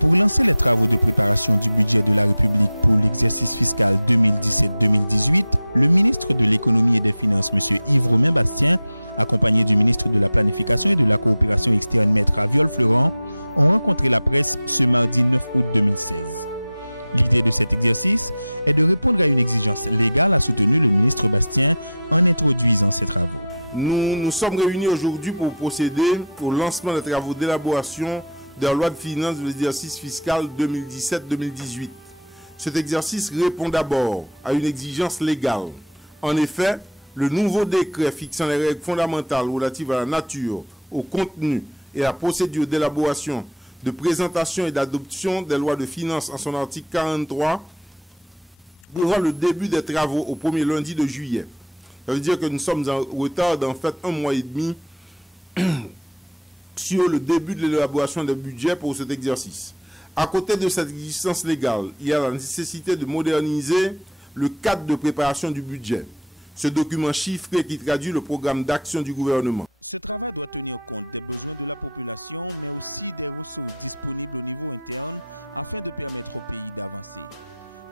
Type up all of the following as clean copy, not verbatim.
Pour lancer les travaux de préparation du budget de la République pour l'exercice fiscal 2017-2018, le ministre de l'Économie et des Finances, M. Yves-Romain Bastien, accompagné du ministre de la Planification et de la Coopération externe, Maître Aviol Florent, ont rencontré la presse ce mardi 9 août 2016. L'idée de cet exercice est de répondre à une exigence légale, a soutenu le ministre Bastien en introduisant ces travaux. Nous nous sommes réunis aujourd'hui pour procéder au lancement des travaux d'élaboration de la loi de finances de l'exercice fiscal 2017-2018. Cet exercice répond d'abord à une exigence légale. En effet, le nouveau décret fixant les règles fondamentales relatives à la nature, au contenu et à la procédure d'élaboration, de présentation et d'adoption des lois de finances en son article 43 prévoit le début des travaux au premier lundi de juillet. Ça veut dire que nous sommes en retard d'en fait 1 mois et demi sur le début de l'élaboration des budgets pour cet exercice. À côté de cette exigence légale, il y a la nécessité de moderniser le cadre de préparation du budget. Ce document chiffré qui traduit le programme d'action du gouvernement. Ce travail doit tenir compte des besoins de la population, mais aussi des ressources disponibles au niveau interne afin de permettre au pays d'avancer.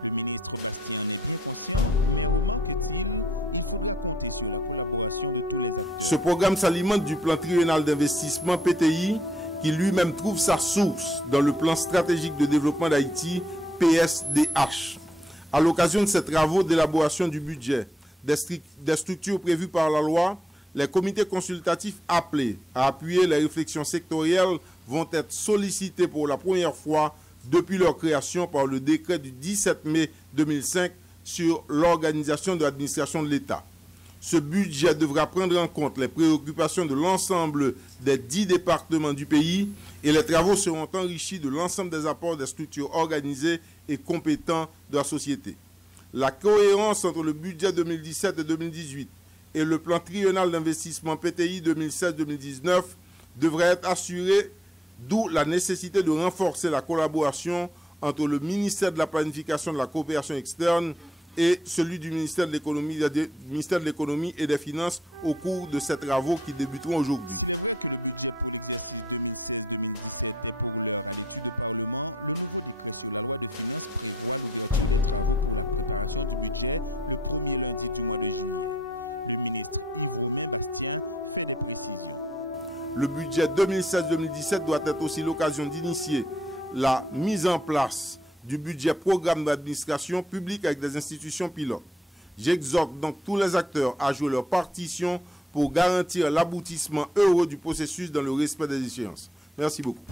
Le ministre Bastien en est bien conscient, mais remarque-t-il, il faudra compter sur la collaboration de tous les acteurs. Ce programme s'alimente du plan triennal d'investissement PTI, qui lui-même trouve sa source dans le plan stratégique de développement d'Haïti, PSDH. À l'occasion de ces travaux d'élaboration du budget, des structures prévues par la loi, les comités consultatifs appelés à appuyer les réflexions sectorielles vont être sollicités pour la première fois depuis leur création par le décret du 17 mai 2005 sur l'organisation de l'administration de l'État. Ce budget devra prendre en compte les préoccupations de l'ensemble des 10 départements du pays et les travaux seront enrichis de l'ensemble des apports des structures organisées et compétentes de la société. La cohérence entre le budget 2017 et 2018 et le plan triennal d'investissement PTI 2016-2019 devrait être assurée, d'où la nécessité de renforcer la collaboration entre le ministère de la Planification et de la Coopération externe et celui du ministère de l'Économie et des Finances au cours de ces travaux qui débuteront aujourd'hui. S'il est vrai que le budget pour l'exercice 2016-2017 est pour l'heure à l'étude du Parlement, le nouveau décret sur la loi de finances prévoit l'ouverture des travaux pour la préparation du budget le premier lundi du mois de juillet. Le ministre Yves-Romain Bastien fait des précisions. Le budget 2016-2017 doit être aussi l'occasion d'initier la mise en place du budget programme d'administration publique avec des institutions pilotes. J'exhorte donc tous les acteurs à jouer leur partition pour garantir l'aboutissement heureux du processus dans le respect des échéances. Merci beaucoup.